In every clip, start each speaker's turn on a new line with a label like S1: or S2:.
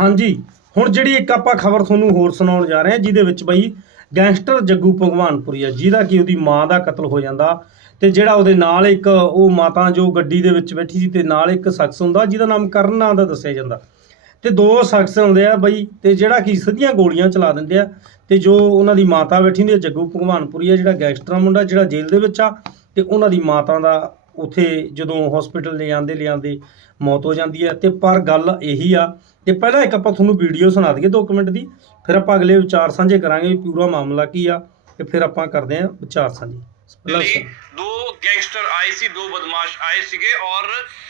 S1: ਹਾਂਜੀ, ਹੁਣ ਜਿਹੜੀ ਇੱਕ ਆਪਾਂ ਖਬਰ ਤੁਹਾਨੂੰ ਹੋਰ ਸੁਣਾਉਣ ਜਾ ਰਹੇ ਹਾਂ, ਜਿਹਦੇ ਵਿੱਚ ਬਈ ਗੈਂਗਸਟਰ ਜੱਗੂ ਭਗਵਾਨਪੁਰੀ ਆ, ਜਿਹਦਾ ਕਿ ਉਹਦੀ ਮਾਂ ਦਾ ਕਤਲ ਹੋ ਜਾਂਦਾ ਤੇ ਜਿਹੜਾ ਉਹਦੇ ਨਾਲ ਇੱਕ ਉਹ ਮਾਤਾ ਜੋ ਗੱਡੀ ਦੇ ਵਿੱਚ ਬੈਠੀ ਸੀ ਤੇ ਨਾਲ ਇੱਕ ਸ਼ਖਸ ਹੁੰਦਾ, ਜਿਹਦਾ ਨਾਮ ਕਰਨ ਨਾਂ ਦਾ ਦੱਸਿਆ ਜਾਂਦਾ। ਤੇ ਦੋ ਸ਼ਖਸ ਹੁੰਦੇ ਆ ਬਈ, ਤੇ ਜਿਹੜਾ ਕਿ ਸਿੱਧੀਆਂ ਗੋਲੀਆਂ ਚਲਾ ਦਿੰਦੇ ਆ ਤੇ ਜੋ ਉਹਨਾਂ ਦੀ ਮਾਤਾ ਬੈਠੀ ਹੁੰਦੀ ਆ, ਜੱਗੂ ਭਗਵਾਨਪੁਰੀ ਆ, ਜਿਹੜਾ ਗੈਂਗਸਟਰ ਮੁੰਡਾ, ਜਿਹੜਾ ਜੇਲ੍ਹ ਦੇ ਵਿੱਚ ਆ, ਤੇ ਉਹਨਾਂ ਦੀ ਮਾਤਾ ਦਾ ਉਥੇ ਜਦੋਂ ਹਸਪੀਟਲ ਲੈ ਜਾਂਦੇ ਲਿਆਂਦੇ ਮੌਤ ਹੋ ਜਾਂਦੀ ਹੈ। ਤੇ ਪਰ ਗੱਲ ਇਹੀ ਆ ਤੇ ਪਹਿਲਾਂ ਇੱਕ ਆਪਾਂ ਤੁਹਾਨੂੰ ਵੀਡੀਓ ਸੁਣਾ ਦਈਏ 2 ਮਿੰਟ ਦੀ ਫਿਰ ਆਪਾਂ ਅਗਲੇ ਵਿਚਾਰ ਸਾਂਝੇ ਕਰਾਂਗੇ ਵੀ ਪੂਰਾ ਮਾਮਲਾ ਕੀ ਆ ਤੇ ਫਿਰ ਆਪਾਂ ਕਰਦੇ ਹਾਂ ਵਿਚਾਰ ਸਾਂਝੇ।
S2: ਦੋ ਗੈਂਗਸਟਰ ਆਏ ਸੀ ਦੋ ਬਦਮਾਸ਼ ਆਏ ਸੀਗੇ ਔਰ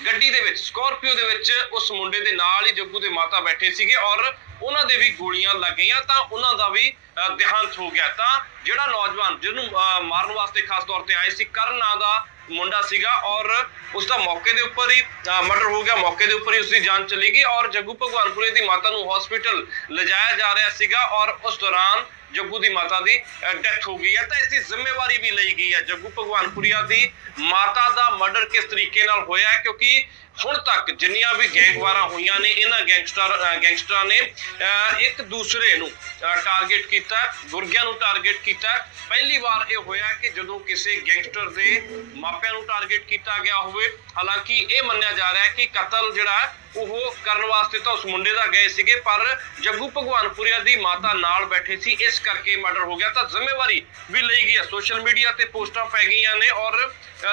S2: ਗੱਡੀ ਦੇ ਵਿੱਚ ਸਕਾਰਪੀਓ ਦੇ ਵਿੱਚ ਉਸ ਮੁੰਡੇ ਦੇ ਨਾਲ ਹੀ ਜੱਗੂ ਦੇ ਮਾਤਾ ਬੈਠੇ ਸੀਗੇ ਔਰ ਉਹਨਾਂ ਦੇ ਵੀ ਗੋਲੀਆਂ ਲੱਗ ਗਈਆਂ ਤਾਂ ਉਹਨਾਂ ਦਾ ਵੀ ਦੇਹਾਂਤ ਹੋ ਗਿਆ। ਤਾਂ ਜਿਹੜਾ ਨੌਜਵਾਨ ਜਿਹਨੂੰ ਮਾਰਨ ਵਾਸਤੇ ਖਾਸ ਤੌਰ ਤੇ ਆਏ ਸੀ ਕਰਨ ਨਾਂ ਦਾ ਮੁੰਡਾ ਸੀਗਾ ਔਰ ਉਸ ਦਾ ਮੌਕੇ ਦੇ ਉੱਪਰ ਹੀ ਮਰਡਰ ਹੋ ਗਿਆ। ਮੌਕੇ ਦੇ ਉੱਪਰ ਹੀ ਉਸ ਦੀ ਜਾਨ ਚਲੀ ਗਈ ਔਰ ਜੱਗੂ ਭਗਵਾਨਪੁਰੇ ਦੀ ਮਾਤਾ ਨੂੰ ਹਸਪੀਟਲ ਲਿਜਾਇਆ ਜਾ ਰਿਹਾ ਸੀਗਾ ਔਰ ਉਸ ਦੌਰਾਨ ਜੱਗੂ ਦੀ ਮਾਤਾ ਦੀ ਡੈਥ ਹੋ ਗਈ ਹੈ। ਤਾਂ ਇਸ ਦੀ ਜ਼ਿੰਮੇਵਾਰੀ ਵੀ ਲਈ ਗਈ ਹੈ ਜੱਗੂ ਭਗਵਾਨਪੁਰੀਆ ਦੀ। ਮਾਤਾ ਦਾ ਮਰਡਰ ਕਿਸ ਤਰੀਕੇ ਨਾਲ ਹੋਇਆ ਹੈ? ਕਿਉਂਕਿ ਹੁਣ ਤੱਕ ਜਿੰਨੀਆਂ ਵੀ ਗੈਂਗਵਾਰਾਂ ਹੋਈਆਂ ਨੇ ਇਹਨਾਂ ਗੈਂਗਸਟਰ ਗੈਂਗਸਟਰਾਂ ਨੇ ਅ, ਇੱਕ ਦੂਸਰੇ ਨੂੰ ਟਾਰਗੇਟ ਕੀਤਾ ਹੈ, ਗੁਰਗਿਆਂ ਨੂੰ ਟਾਰਗੇਟ ਕੀਤਾ। ਪਹਿਲੀ ਵਾਰ ਇਹ ਹੋਇਆ ਕਿ ਜਦੋਂ ਕਿਸੇ ਗੈਂਗਸਟਰ ਦੇ ਮਾਪਿਆਂ ਨੂੰ ਟਾਰਗੇਟ ਕੀਤਾ ਗਿਆ ਹੋਵੇ ਹਾਲਾਂਕਿ ਇਹ ਮੰਨਿਆ ਜਾ ਰਿਹਾ ਹੈ ਕਿ ਕਤਲ ਜਿਹੜਾ ਉਹ ਕਰਨ ਵਾਸਤੇ ਤਾਂ ਉਸ ਮੁੰਡੇ ਦਾ ਗਏ ਸੀਗੇ ਪਰ ਜੱਗੂ ਭਗਵਾਨਪੁਰੀਆ ਦੀ ਮਾਤਾ ਨਾਲ ਬੈਠੇ ਸੀ। ਇਸ ਕਰਕੇ ਮਰਡਰ ਹੋ ਗਿਆ ਤਾਂ ਜ਼ਿੰਮੇਵਾਰੀ ਵੀ ਲਈ ਗਈ ਹੈ। ਸੋਸ਼ਲ ਮੀਡੀਆ ਤੇ ਪੋਸਟਾਂ ਪੈ ਗਈਆਂ ਨੇ ਔਰ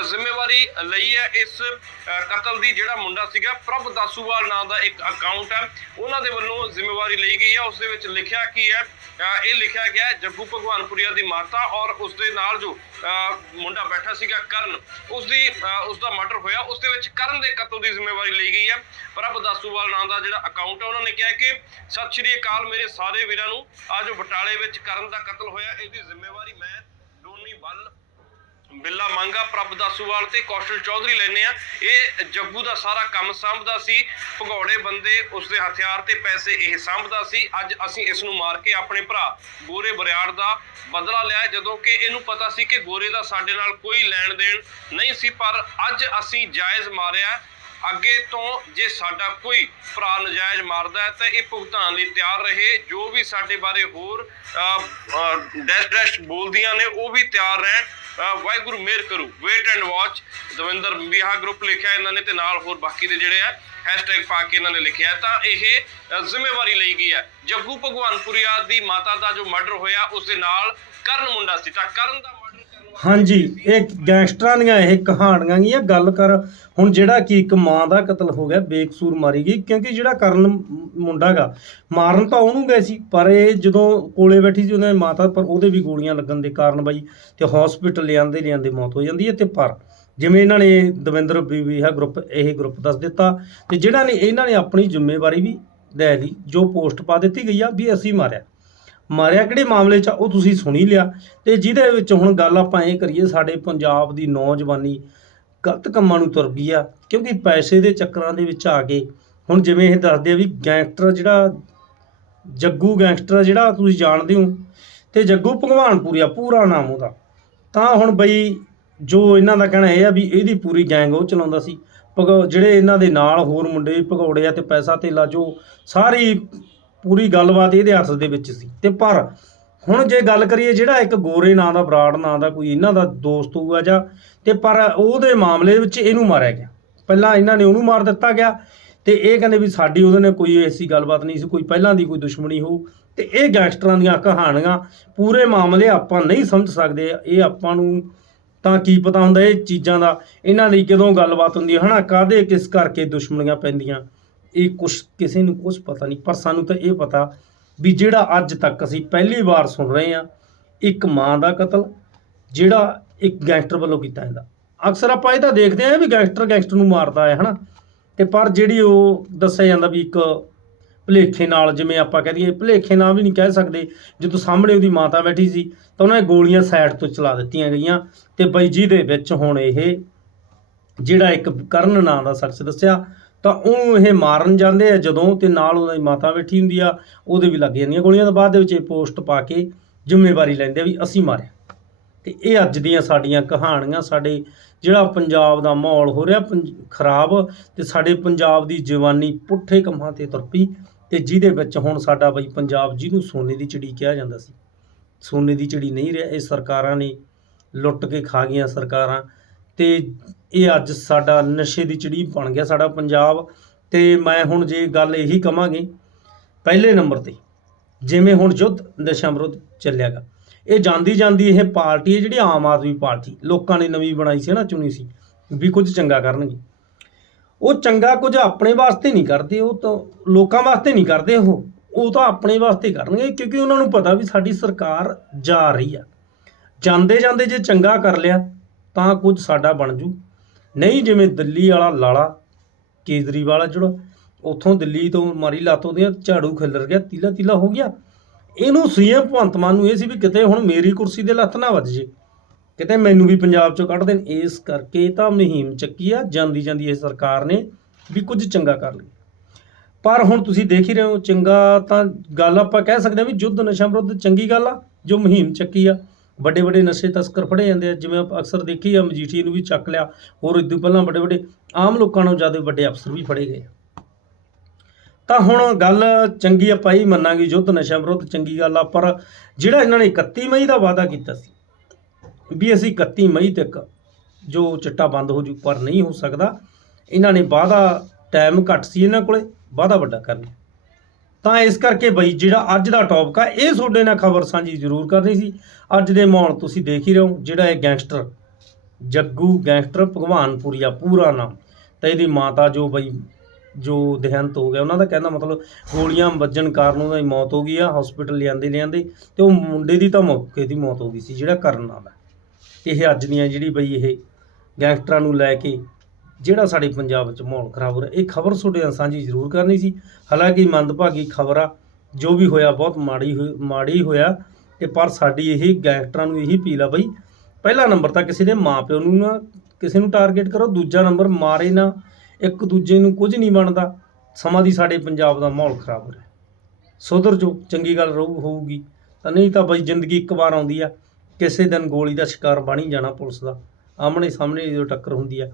S2: ਜ਼ਿੰਮੇਵਾਰੀ ਲਈ ਹੈ ਇਸ ਕਤਲ ਦੀ ਜਿਹੜਾ ਮੁੰਡਾ ਸੀਗਾ ਪ੍ਰਭ ਦਾਸੂਵਾਲ ਨਾਂ ਦਾ ਇੱਕ ਅਕਾਊਂਟ ਹੈ। ਉਹਨਾਂ ਦੇ ਵੱਲੋਂ ਜ਼ਿੰਮੇਵਾਰੀ ਲਈ ਗਈ ਹੈ। ਉਸ ਦੇ ਵਿੱਚ ਲਿਖਿਆ ਕੀ ਹੈ ਇਹ ਲਿਖਿਆ ਗਿਆ ਹੈ ਜੱਗੂ ਭਗਵਾਨਪੁਰੀਆ ਦੀ ਮਾਤਾ ਔਰ ਉਸ ਦੇ ਨਾਲ ਜੋ ਅ, ਮੁੰਡਾ ਬੈਠਾ ਸੀਗਾ ਕਰਨ ਉਸ ਦੀ ਅ, ਉਸ ਦਾ ਮਰਡਰ ਹੋਇਆ। ਉਸ ਦੇ ਵਿੱਚ ਕਰਨ ਦੇ ਕਤਲ ਦੀ ਜ਼ਿੰਮੇਵਾਰੀ ਲਈ ਗਈ ਹੈ। ਪ੍ਰਭ ਦਾਸੂਵਾਲ ਨਾਂ ਦਾ ਜਿਹੜਾ ਅਕਾਊਂਟ ਹੈ ਉਹਨਾਂ ਨੇ ਕਿਹਾ ਕਿ ਸਤਿ ਸ਼੍ਰੀ ਅਕਾਲ ਮੇਰੇ ਸਾਰੇ ਵੀਰਾਂ ਨੂੰ। ਅੱਜ ਬਟਾਲੇ ਵਿੱਚ ਕਰਨ ਦਾ ਕਤਲ ਹੋਇਆ, ਇਹਦੀ ਜ਼ਿੰਮੇਵਾਰੀ ਮੈਂ ਡੋਨੀ ਵੱਲ ਬਿੱਲਾ ਮੰਗਾ, ਪ੍ਰਭ ਦਾਸੂਵਾਲ ਤੇ ਕੌਸ਼ਲ ਚੌਧਰੀ ਲੈਨੇ ਆ ਇਹ ਜੱਗੂ ਦਾ ਸਾਰਾ ਕੰਮ ਸੰਭਦਾ ਸੀ, ਭਗੌੜੇ ਬੰਦੇ ਉਸਦੇ ਹਥਿਆਰ ਤੇ ਪੈਸੇ ਇਹ ਸੰਭਦਾ ਸੀ। ਅੱਜ ਅਸੀਂ ਇਸ ਨੂੰ ਮਾਰ ਕੇ ਆਪਣੇ ਭਰਾ ਗੋਰੇ ਬਰਿਆੜ ਦਾ ਬਦਲਾ ਲਿਆ, ਜਦੋਂ ਕਿ ਇਹਨੂੰ ਪਤਾ ਸੀ ਕਿ ਗੋਰੇ ਦਾ ਸਾਡੇ ਨਾਲ ਕੋਈ ਲੈਣ ਦੇਣ ਨਹੀਂ ਸੀ, ਪਰ ਅੱਜ ਅਸੀਂ ਜਾਇਜ਼ ਮਾਰਿਆ। ਅੱਗੇ ਤੋਂ ਜੇ ਸਾਡਾ ਕੋਈ ਭਰਾ ਨਜਾਇਜ਼ ਮਾਰਦਾ ਹੈ ਤਾਂ ਇਹ ਭੁਗਤਾਨ ਲਈ ਤਿਆਰ ਰਹੇ। ਜੋ ਵੀ ਸਾਡੇ ਬਾਰੇ ਹੋਰ ਡੈਸ਼ ਡੈਸ਼ ਬੋਲਦੀਆਂ ਨੇ, ਉਹ ਵੀ ਤਿਆਰ ਰਹਿਣ। ਵਾਹਿਗੁਰੂ ਮਿਹਰ ਕਰੂ। ਵੇਟ ਐਂਡ ਵਾਚ ਦਵਿੰਦਰ ਵਿਆਹ ਗਰੁੱਪ ਲਿਖਿਆ ਇਹਨਾਂ ਨੇ ਤੇ ਨਾਲ ਹੋਰ ਬਾਕੀ ਦੇ ਜਿਹੜੇ ਆ ਹੈਸ਼ਟੈਗ ਪਾ ਕੇ ਇਹਨਾਂ ਨੇ ਲਿਖਿਆ ਤਾਂ ਇਹ ਜ਼ਿੰਮੇਵਾਰੀ ਲਈ ਗਈ ਹੈ। ਜੱਗੂ ਭਗਵਾਨਪੁਰੀਆ ਦੀ ਮਾਤਾ ਦਾ ਜੋ ਮਰਡਰ ਹੋਇਆ ਉਸ ਦੇ ਨਾਲ ਕਰਨ ਮੁੰਡਾ ਸੀ। ਤਾਂ ਕਰਨ ਦਾ
S1: ਹਾਂਜੀ, ਇਹ ਗੈਂਗਸਟਰਾਂ ਦੀਆਂ ਇਹ ਕਹਾਣੀਆਂ ਗੀਆਂ, ਗੱਲ ਕਰ। ਹੁਣ ਜਿਹੜਾ ਕਿ ਇੱਕ ਮਾਂ ਦਾ ਕਤਲ ਹੋ ਗਿਆ, ਬੇਕਸੂਰ ਮਾਰੀ ਗਈ, ਕਿਉਂਕਿ ਜਿਹੜਾ ਕਰਨ ਮੁੰਡਾਗਾ ਮਾਰਨ ਤਾਂ ਉਹਨੂੰ ਗਏ ਸੀ, ਪਰ ਇਹ ਜਦੋਂ ਕੋਲੇ ਬੈਠੀ ਸੀ ਉਹਨਾਂ ਦੀ ਮਾਤਾ ਪਰ ਉਹਦੇ ਵੀ ਗੋਲੀਆਂ ਲੱਗਣ ਦੇ ਕਾਰਨ ਬਾਈ, ਤੇ ਹਸਪੀਟਲ ਲਿਆਂਦੇ ਲਿਆਂਦੇ ਮੌਤ ਹੋ ਜਾਂਦੀ ਹੈ, ਤੇ ਪਰ ਜਿਵੇਂ ਇਹਨਾਂ ਨੇ ਦਵਿੰਦਰ ਬੀਬੀ ਹੈ ਗਰੁੱਪ ਇਹ ਗਰੁੱਪ ਦੱਸ ਦਿੱਤਾ, ਤੇ ਜਿਹੜਾ ਨੇ ਇਹਨਾਂ ਨੇ ਆਪਣੀ ਜ਼ਿੰਮੇਵਾਰੀ ਵੀ ਲੈ ਲਈ, ਜੋ ਪੋਸਟ ਪਾ ਦਿੱਤੀ ਗਈ ਆ, ਵੀ ਅਸੀਂ ਮਾਰਿਆ। ਮਾਰਿਆ ਕਿਹੜੇ ਮਾਮਲੇ 'ਚ ਉਹ ਤੁਸੀਂ ਸੁਣੀ ਲਿਆ। ਤੇ ਜਿਹਦੇ ਵਿੱਚ ਹੁਣ ਗੱਲ ਆਪਾਂ ਇਹ ਕਰੀਏ, ਸਾਡੇ ਪੰਜਾਬ ਦੀ ਨੌਜਵਾਨੀ ਗਲਤ ਕੰਮਾਂ ਨੂੰ ਤੁਰ ਗਈ ਆ, ਕਿਉਂਕਿ ਪੈਸੇ ਦੇ ਚੱਕਰਾਂ ਦੇ ਵਿੱਚ ਆ ਕੇ ਹੁਣ ਜਿਵੇਂ ਇਹ ਦੱਸਦੇ ਆ ਵੀ ਗੈਂਗਸਟਰ ਜਿਹੜਾ, ਜੱਗੂ ਗੈਂਗਸਟਰ ਜਿਹੜਾ, ਤੁਸੀਂ ਜਾਣਦੇ ਹੋ, ਤੇ ਜੱਗੂ ਭਗਵਾਨਪੁਰੀਆ ਪੂਰਾ ਨਾਮ ਉਹਦਾ। ਤਾਂ ਹੁਣ ਬਈ ਜੋ ਇਹਨਾਂ ਦਾ ਕਹਿਣਾ ਇਹ ਆ ਵੀ ਇਹਦੀ ਪੂਰੀ ਗੈਂਗ ਉਹ ਚਲਾਉਂਦਾ ਸੀ, ਭਗੌ, ਜਿਹੜੇ ਇਹਨਾਂ ਦੇ ਨਾਲ ਹੋਰ ਮੁੰਡੇ ਭਗੌੜੇ ਆ ਤੇ ਪੈਸਾ ਧੇਲਾ ਜੋ ਸਾਰੀ ਪੂਰੀ ਗੱਲਬਾਤ ਇਹਦੇ ਹੱਥ ਦੇ ਵਿੱਚ ਸੀ। ਤੇ ਪਰ ਹੁਣ ਜੇ ਗੱਲ ਕਰੀਏ ਜਿਹੜਾ ਇੱਕ ਗੋਰੇ ਨਾਂ ਦਾ, ਬਰਾੜ ਨਾਂ ਦਾ ਕੋਈ ਇਹਨਾਂ ਦਾ ਦੋਸਤ ਹੋਊਗਾ ਜਾਂ ਤੇ ਪਰ ਉਹਦੇ ਮਾਮਲੇ ਵਿੱਚ ਇਹਨੂੰ ਮਾਰਿਆ ਗਿਆ। ਪਹਿਲਾਂ ਇਹਨਾਂ ਨੇ ਉਹਨੂੰ ਮਾਰ ਦਿੱਤਾ ਗਿਆ ਤੇ ਇਹ ਕਹਿੰਦੇ ਵੀ ਸਾਡੀ ਉਹਦੇ ਨਾਲ ਕੋਈ ਐਸੀ ਗੱਲਬਾਤ ਨਹੀਂ ਸੀ, ਕੋਈ ਪਹਿਲਾਂ ਦੀ ਕੋਈ ਦੁਸ਼ਮਣੀ ਹੋਊ। ਤੇ ਇਹ ਗੈਂਗਸਟਰਾਂ ਦੀਆਂ ਕਹਾਣੀਆਂ ਪੂਰੇ ਮਾਮਲੇ ਆਪਾਂ ਨਹੀਂ ਸਮਝ ਸਕਦੇ, ਇਹ ਆਪਾਂ ਨੂੰ ਤਾਂ ਕੀ ਪਤਾ ਹੁੰਦਾ ਇਹ ਚੀਜ਼ਾਂ ਦਾ। ਇਹਨਾਂ ਦੀ ਕਦੋਂ ਗੱਲਬਾਤ ਹੁੰਦੀ ਹੈ? ਹਨਾ ਕਾਦੇ ਕਿਸ ਕਰਕੇ ਦੁਸ਼ਮਣੀਆਂ ਪੈਂਦੀਆਂ? ਇਹ ਕੁਛ ਕਿਸੇ ਨੂੰ ਕੁਝ ਪਤਾ ਨਹੀਂ, ਪਰ ਸਾਨੂੰ ਤਾਂ ਇਹ ਪਤਾ ਵੀ ਜਿਹੜਾ ਅੱਜ ਤੱਕ ਅਸੀਂ ਪਹਿਲੀ ਵਾਰ ਸੁਣ ਰਹੇ ਹਾਂ, ਇੱਕ ਮਾਂ ਦਾ ਕਤਲ, ਜਿਹੜਾ ਇੱਕ ਗੈਂਗਸਟਰ ਵੱਲੋਂ ਕੀਤਾ ਜਾਂਦਾ। ਅਕਸਰ ਆਪਾਂ ਇਹ ਤਾਂ ਦੇਖਦੇ ਆਂ ਵੀ ਗੈਂਗਸਟਰ ਗੈਂਗਸਟਰ ਨੂੰ ਮਾਰਦਾ ਹੈ, ਹਨਾ? ਤੇ ਪਰ ਜਿਹੜੀ ਉਹ ਦੱਸਿਆ ਜਾਂਦਾ ਵੀ ਇੱਕ ਭਲੇਖੇ ਨਾਲ, ਜਿਵੇਂ ਆਪਾਂ ਕਹਿ ਦਈਏ, ਭਲੇਖੇ ਨਾਲ ਵੀ ਨਹੀਂ ਕਹਿ ਸਕਦੇ। ਜਦੋਂ ਸਾਹਮਣੇ ਉਹਦੀ ਮਾਤਾ ਬੈਠੀ ਸੀ, ਤਾਂ ਉਹਨਾਂ ਨੇ ਗੋਲੀਆਂ ਸਾਈਡ ਤੋਂ ਚਲਾ ਦਿੱਤੀਆਂ ਗਈਆਂ ਤੇ ਬਾਈ ਜੀ ਦੇ ਵਿੱਚ ਹੁਣ ਇਹ ਜਿਹੜਾ ਇੱਕ ਕਰਨ ਨਾਂ ਦਾ ਸ਼ਖਸ ਦੱਸਿਆ ਤਾਂ ਉਹਨੂੰ ਇਹ ਮਾਰਨ ਜਾਂਦੇ ਆ ਜਦੋਂ ਤੇ ਨਾਲ ਉਹਦੀ ਮਾਤਾ ਬੈਠੀ ਹੁੰਦੀ ਆ, ਉਹਦੇ ਵੀ ਲੱਗ ਜਾਂਦੀਆਂ ਗੋਲੀਆਂ ਤੋਂ ਬਾਅਦ ਦੇ ਵਿੱਚ ਇਹ ਪੋਸਟ ਪਾ ਕੇ ਜ਼ਿੰਮੇਵਾਰੀ ਲੈਂਦੇ ਆ ਵੀ ਅਸੀਂ ਮਾਰਿਆ। ਤੇ ਇਹ ਅੱਜ ਦੀਆਂ ਸਾਡੀਆਂ ਕਹਾਣੀਆਂ, ਸਾਡੇ ਜਿਹੜਾ ਪੰਜਾਬ ਦਾ ਮਾਹੌਲ ਹੋ ਰਿਹਾ ਪੰਜ- ਖਰਾਬ ਤੇ ਸਾਡੇ ਪੰਜਾਬ ਦੀ ਜਵਾਨੀ ਪੁੱਠੇ ਕੰਮਾਂ ਤੇ ਤੁਰ ਪਈ ਤੇ ਜਿਹਦੇ ਵਿੱਚ ਹੁਣ ਸਾਡਾ ਬਈ ਪੰਜਾਬ ਜਿਹਨੂੰ ਸੋਨੇ ਦੀ ਚਿੜੀ ਕਿਹਾ ਜਾਂਦਾ ਸੀ। ਸੋਨੇ ਦੀ ਚਿੜੀ ਨਹੀਂ ਰਿਹਾ, ਇਹ ਸਰਕਾਰਾਂ ਨੇ ਲੁੱਟ ਕੇ ਖਾ ਗਈਆਂ ਸਰਕਾਰਾਂ ਤੇ ਇਹ ਅੱਜ ਸਾਡਾ ਨਸ਼ੇ ਦੀ ਚਿੜੀ ਬਣ ਗਿਆ ਸਾਡਾ ਪੰਜਾਬ। ਤੇ ਮੈਂ ਹੁਣ ਜੇ ਗੱਲ ਇਹੀ ਕਵਾਂਗੇ, ਪਹਿਲੇ ਨੰਬਰ ਤੇ ਜਿਵੇਂ ਹੁਣ ਯੁੱਧ ਨਸ਼ਾ ਵਿਰੁੱਧ ਚੱਲਿਆਗਾ ਇਹ ਜਾਂਦੀ ਜਾਂਦੀ ਇਹ ਪਾਰਟੀ ਹੈ ਜਿਹੜੀ ਆਮ ਆਦਮੀ ਪਾਰਟੀ, ਲੋਕਾਂ ਨੇ ਨਵੀਂ ਬਣਾਈ ਸੀ ਨਾ, ਚੁਣੀ ਸੀ, ਵੀ ਕੁਝ ਚੰਗਾ ਕਰਨਗੇ। ਉਹ ਚੰਗਾ ਕੁਝ ਆਪਣੇ ਵਾਸਤੇ ਨਹੀਂ ਕਰਦੇ, ਉਹ ਤਾਂ ਲੋਕਾਂ ਵਾਸਤੇ ਨਹੀਂ ਕਰਦੇ ਉਹ ਉਹ ਤਾਂ ਆਪਣੇ ਵਾਸਤੇ ਕਰਨਗੇ, ਕਿਉਂਕਿ ਉਹਨਾਂ ਨੂੰ ਪਤਾ ਵੀ ਸਾਡੀ ਸਰਕਾਰ ਜਾ ਰਹੀ ਆ। ਜਾਂਦੇ ਜਾਂਦੇ ਜੇ ਚੰਗਾ ਕਰ ਲਿਆ, ਤਾਂ ਕੁਝ ਸਾਡਾ ਬਣ ਜੂ। ਨਹੀਂ, ਜਿਵੇਂ ਦਿੱਲੀ ਵਾਲਾ ਲਾਲਾ ਕੇਜਰੀਵਾਲ ਆ ਜਿਹੜਾ, ਉੱਥੋਂ ਦਿੱਲੀ ਤੋਂ ਮਾਰੀ ਲਾਤੋਂ ਦੇ ਝਾੜੂ ਖਿਲਰ ਗਿਆ, ਤੀਲਾ ਤੀਲਾ ਹੋ ਗਿਆ। ਇਹਨੂੰ ਸੀਐਮ ਭਗਵੰਤ ਮਾਨ ਨੂੰ ਇਹ ਸੀ ਵੀ ਕਿਤੇ ਹੁਣ ਮੇਰੀ ਕੁਰਸੀ ਦੇ ਲੱਤ ਨਾ ਵੱਜ ਜੇ। ਕਿਤੇ ਮੈਨੂੰ ਵੀ ਪੰਜਾਬ ਚੋਂ ਕੱਢ ਦੇਣ। ਇਸ ਕਰਕੇ ਤਾਂ ਮੁਹਿੰਮ ਚੱਕੀ ਆ, ਜਾਂਦੀ ਜਾਂਦੀ ਇਹ ਸਰਕਾਰ ਨੇ ਵੀ ਕੁਝ ਚੰਗਾ ਕਰ ਲਈ ਪਰ ਹੁਣ ਤੁਸੀਂ ਦੇਖ ਹੀ ਰਹੇ ਹੋ, ਚੰਗਾ ਤਾਂ ਗੱਲ ਆਪਾਂ ਕਹਿ ਸਕਦੇ ਹਾਂ ਵੀ ਯੁੱਧ ਨਸ਼ਾ ਵਿਰੁੱਧ ਚੰਗੀ ਗੱਲ ਆ, ਜੋ ਮੁਹਿੰਮ ਚੱਕੀ ਆ। ਵੱਡੇ ਵੱਡੇ ਨਸ਼ੇ ਤਸਕਰ ਫੜੇ ਜਾਂਦੇ ਆ। ਜਿਵੇਂ ਆਪਾਂ ਅਕਸਰ ਦੇਖੀ ਆ ਮਜੀਠੀ ਨੂੰ ਵੀ ਚੱਕ ਲਿਆ। ਹੋਰ ਇਦੋਂ ਪਹਿਲਾਂ ਵੱਡੇ ਵੱਡੇ ਆਮ ਲੋਕਾਂ ਨਾਲੋਂ ਜ਼ਿਆਦਾ ਵੱਡੇ ਅਫਸਰ ਵੀ ਫੜੇ ਗਏ ਆ। ਤਾਂ ਹੁਣ ਗੱਲ ਚੰਗੀ ਆਪਾਂ ਹੀ ਮੰਨਾਂਗੇ ਯੁੱਧ ਨਸ਼ਾ ਵਿਰੁੱਧ, ਚੰਗੀ ਗੱਲ ਆ। ਪਰ ਜਿਹੜਾ ਇਹਨਾਂ ਨੇ 31 ਮਈ ਦਾ ਵਾਅਦਾ ਕੀਤਾ ਸੀ, ਵੀ ਅਸੀਂ 31 ਮਈ ਤੱਕ ਜੋ ਚਿੱਟਾ ਬੰਦ ਹੋ ਜੂ, ਪਰ ਨਹੀਂ ਹੋ ਸਕਦਾ। ਇਹਨਾਂ ਨੇ ਵਾਅਦਾ ਟਾਈਮ ਘੱਟ ਸੀ ਇਹਨਾਂ ਕੋਲੇ, ਵਾਅਦਾ ਵੱਡਾ ਕਰ ਲਿਆ ਤਾਂ ਇਸ ਕਰਕੇ ਬਈ ਜਿਹੜਾ ਅੱਜ ਦਾ ਟੌਪਿਕ ਆ, ਇਹ ਤੁਹਾਡੇ ਨਾਲ ਖਬਰ ਸਾਂਝੀ ਜ਼ਰੂਰ ਕਰਨੀ ਸੀ। ਅੱਜ ਦੇ ਮਾਹੌਲ ਤੁਸੀਂ ਦੇਖ ਹੀ ਰਹੇ ਹੋ, ਜਿਹੜਾ ਇਹ ਗੈਂਗਸਟਰ ਜੱਗੂ ਗੈਂਗਸਟਰ ਭਗਵਾਨਪੁਰੀਆ ਪੂਰਾ ਨਾਮ। ਤੇ ਇਹਦੀ ਮਾਤਾ ਜੋ ਬਈ, ਜੋ ਦੇਹਾਂਤ ਹੋ ਗਿਆ, ਉਹਨਾਂ ਦਾ ਕਹਿੰਦਾ ਮਤਲਬ ਗੋਲੀਆਂ ਵੱਜਣ ਕਾਰਨ ਉਹਨਾਂ ਮੌਤ ਹੋ ਗਈ ਆ ਹਸਪੀਟਲ ਲਿਆਂਦੇ ਲਿਆਂਦੇ, ਤੇ ਉਹ ਮੁੰਡੇ ਦੀ ਤਾਂ ਮੌਕੇ ਦੀ ਮੌਤ ਹੋ ਗਈ ਸੀ, ਜਿਹੜਾ ਕਰਨ ਵਾਲਾ ਇਹ ਅੱਜ ਦੀਆਂ ਜਿਹੜੀ ਬਈ ਇਹ ਗੈਂਗਸਟਰਾਂ ਨੂੰ ਲੈ ਕੇ ਜਿਹੜਾ ਸਾਡੇ ਪੰਜਾਬ ਵਿੱਚ ਮਾਹੌਲ ਖਰਾਬ ਹੋ ਰਿਹਾ, ਇਹ ਖਬਰ ਤੁਹਾਡੇ ਨਾਲ ਸਾਂਝੀ ਜ਼ਰੂਰ ਕਰਨੀ ਸੀ। ਹਾਲਾਂਕਿ ਮੰਦਭਾਗੀ ਖਬਰ ਆ, ਜੋ ਵੀ ਹੋਇਆ, ਬਹੁਤ ਮਾੜੀ ਹੋਈ, ਮਾੜੀ ਹੋਇਆ ਤੇ ਪਰ ਸਾਡੀ ਇਹ ਗੈਂਗਸਟਰਾਂ ਨੂੰ ਇਹੀ ਅਪੀਲ ਆ ਬਈ, ਪਹਿਲਾ ਨੰਬਰ ਤਾਂ ਕਿਸੇ ਦੇ ਮਾਪਿਓ ਨੂੰ ਨਾ, ਕਿਸੇ ਨੂੰ ਟਾਰਗੇਟ ਕਰੋ, ਦੂਜਾ ਨੰਬਰ ਮਾਰੇ ਨਾ, ਇੱਕ ਦੂਜੇ ਨੂੰ ਕੁਝ ਨਹੀਂ ਬਣਦਾ, ਸਮਾਂ ਦੀ ਸਾਡੇ ਪੰਜਾਬ ਦਾ ਮਾਹੌਲ ਖਰਾਬ ਹੋ ਰਿਹਾ। ਸੁਧਰ ਜੋ ਚੰਗੀ ਗੱਲ ਰਹੂ ਹੋਊਗੀ। ਤਾਂ ਨਹੀਂ ਤਾਂ ਬਈ ਜ਼ਿੰਦਗੀ ਇੱਕ ਵਾਰ ਆਉਂਦੀ ਆ, ਕਿਸੇ ਦਿਨ ਗੋਲੀ ਦਾ ਸ਼ਿਕਾਰ ਬਣ ਹੀ ਜਾਣਾ ਪੁਲਿਸ ਦਾ। ਆਮਣੇ ਸਾਹਮਣੇ ਜਦੋਂ ਟੱਕਰ ਹੁੰਦੀ ਆ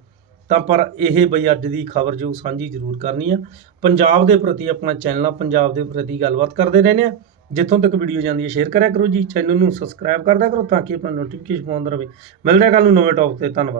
S1: ਤਾਂ ਪਰ ਇਹ ਬਈ ਅੱਜ ਦੀ ਖਬਰ ਜੋ ਸਾਂਝੀ ਜ਼ਰੂਰ ਕਰਨੀ ਆ। ਪੰਜਾਬ ਦੇ ਪ੍ਰਤੀ ਆਪਣਾ ਚੈਨਲ ਆ, ਪੰਜਾਬ ਦੇ ਪ੍ਰਤੀ ਗੱਲਬਾਤ ਕਰਦੇ ਰਹਿੰਦੇ ਆ। ਜਿੱਥੋਂ ਤੱਕ ਵੀਡੀਓ ਜਾਂਦੀ ਹੈ ਸ਼ੇਅਰ ਕਰਿਆ ਕਰੋ ਜੀ, ਚੈਨਲ ਨੂੰ ਸਬਸਕ੍ਰਾਈਬ ਕਰਦਿਆ ਕਰੋ ਤਾਂ ਕਿ ਆਪਣਾ ਨੋਟੀਫਿਕੇਸ਼ਨ ਆਉਂਦਾ ਰਹੇ। ਮਿਲਦੇ ਆ ਕੱਲ ਨੂੰ ਨਵੇਂ ਟੌਪਿਕ ਤੇ, ਧੰਨਵਾਦ।